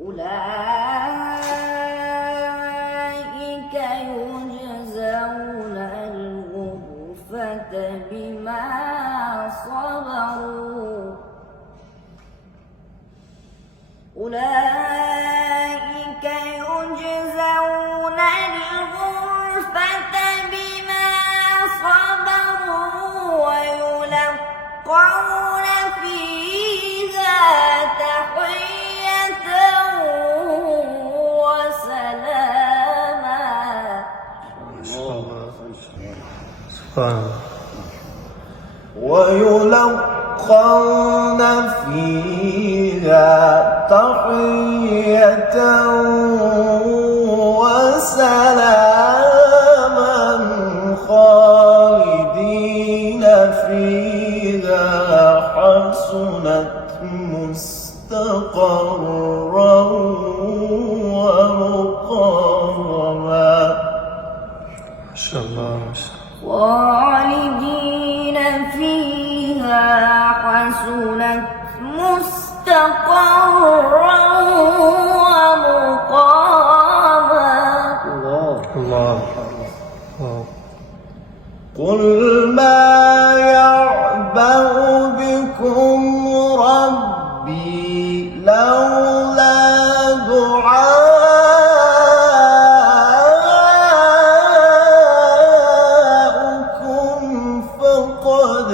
أولئك يجزون الغرفة بما صبروا أولئك يجزون الغرفة بما صبروا ويلقون فيها تحية وسلاما. ويلقون فيها تحية وسلاما خالدين فيها حسنت مستقرا ومقاما. ما شاء الله خالدين فيها حسنت مستقرا ومقاما. الله. قل ما يعبأ بكم ربي لولا دعاؤكم فقد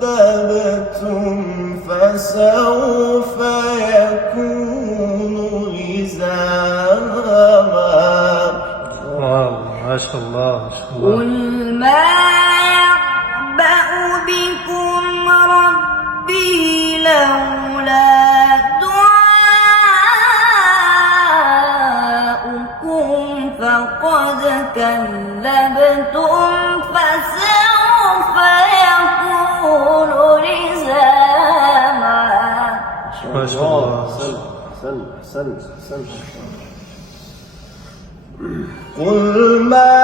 كذبتم فسوف يكون لزاما. ما شاء الله قل ما يعبأ بكم ربي لولا دعاؤكم فقد كذبتم فسوف يكون لزاما. ما شاء الله. قل ما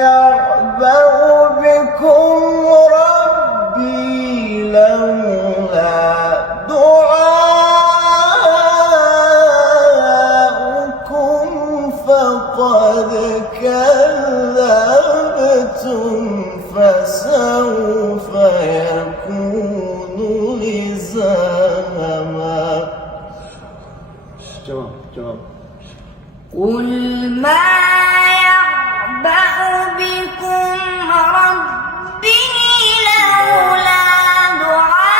يعبأ بكم ربي لولا دعاؤكم فقد كذبتم فسوف يكون لزاما. جواب. قل ما يعبأ بكم ربي لولا دعاؤكم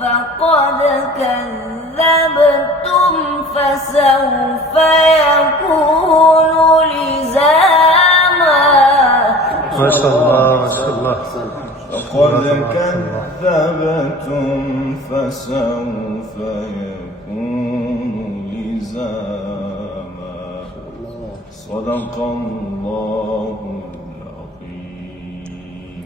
فقد كذبتم فسوف يكون لزاما. ما شاء الله ما شاء الله. فقد كذبتم فسوف يكون لزاما. صدق الله العظيم.